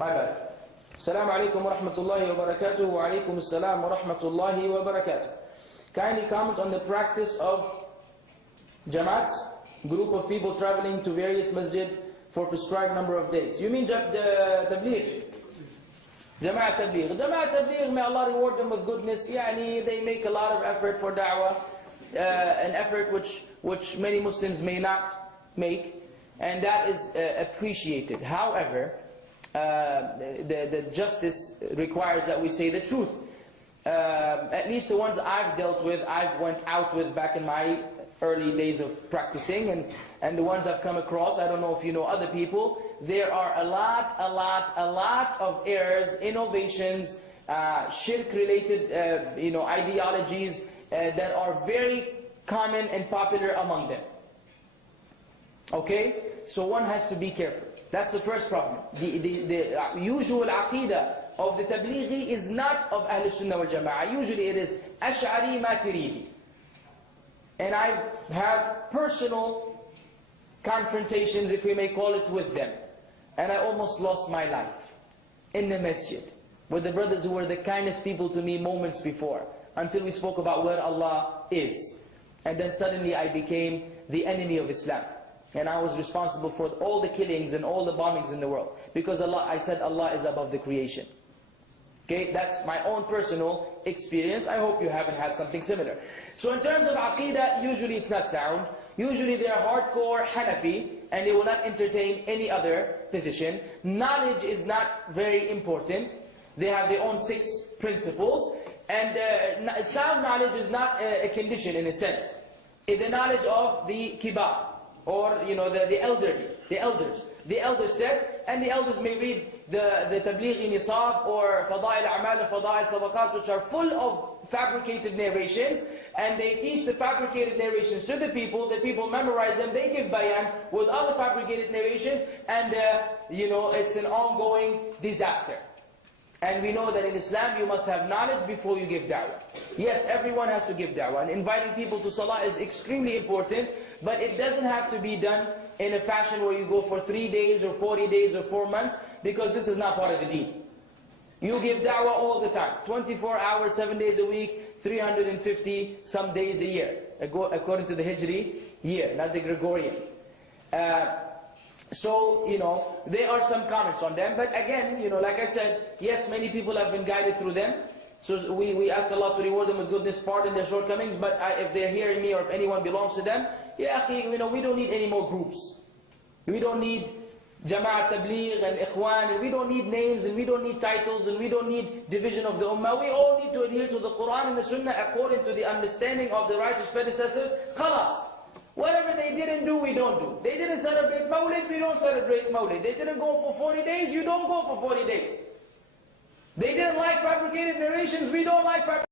my bad. Assalamu alaikum wa rahmatullahi wa barakatuh. Wa alaikum assalam wa rahmatullahi wa barakatuh. Kindly comment on the practice of Jamaat, group of people traveling to various masjid for prescribed number of days. You mean Tableeghi? Jamaat Tableeghi. Jamaat Tableeghi, may Allah reward them with goodness. They make a lot of effort for da'wah, an effort which many Muslims may not make, and that is appreciated. However, the justice requires that we say the truth. At least the ones I've dealt with, I went out with back in my early days of practicing, and the ones I've come across, I don't know if you know other people, there are a lot of errors, innovations, shirk-related ideologies that are very common and popular among them. Okay? So one has to be careful. That's the first problem. The usual aqidah of the Tableeghi is not of Ahl Sunnah wal Jama'ah. Usually it is Ash'ari Maturidi. And I've had personal confrontations, if we may call it, with them. And I almost lost my life in the masjid with the brothers who were the kindest people to me moments before, until we spoke about where Allah is. And then suddenly I became the enemy of Islam. And I was responsible for all the killings and all the bombings in the world. Because I said Allah is above the creation. Okay, that's my own personal experience. I hope you haven't had something similar. So in terms of aqidah, usually it's not sound. Usually they are hardcore Hanafi, and they will not entertain any other position. Knowledge is not very important. They have their own 6 principles. And sound knowledge is not a condition in a sense. It's the knowledge of the kibar, or the elderly, the elders. The elders said, and the elders may read the Tableeghi Nisab or Fada'il A'mal and Fada'il Sabaqat, which are full of fabricated narrations, and they teach the fabricated narrations to the people memorize them, they give bayan with other fabricated narrations, and it's an ongoing disaster. And we know that in Islam you must have knowledge before you give da'wah. Yes, everyone has to give da'wah, and inviting people to salah is extremely important, but it doesn't have to be done in a fashion where you go for 3 days or 40 days or 4 months, because this is not part of the deen. You give da'wah all the time, 24 hours, 7 days a week, 350 some days a year, according to the Hijri year, not the Gregorian. So, there are some comments on them, but again, like I said, yes, many people have been guided through them. So we ask Allah to reward them with goodness, pardon their shortcomings, but if they're hearing me or if anyone belongs to them, we don't need any more groups. We don't need Jamaat, Tableegh and Ikhwan, and we don't need names, and we don't need titles, and we don't need division of the Ummah. We all need to adhere to the Quran and the Sunnah according to the understanding of the righteous predecessors. Khalas. Whatever they didn't do, we don't do. They didn't celebrate Mawlid, we don't celebrate Mawlid. They didn't go for 40 days, you don't go for 40 days. They didn't like fabricated narrations, we don't like fabricated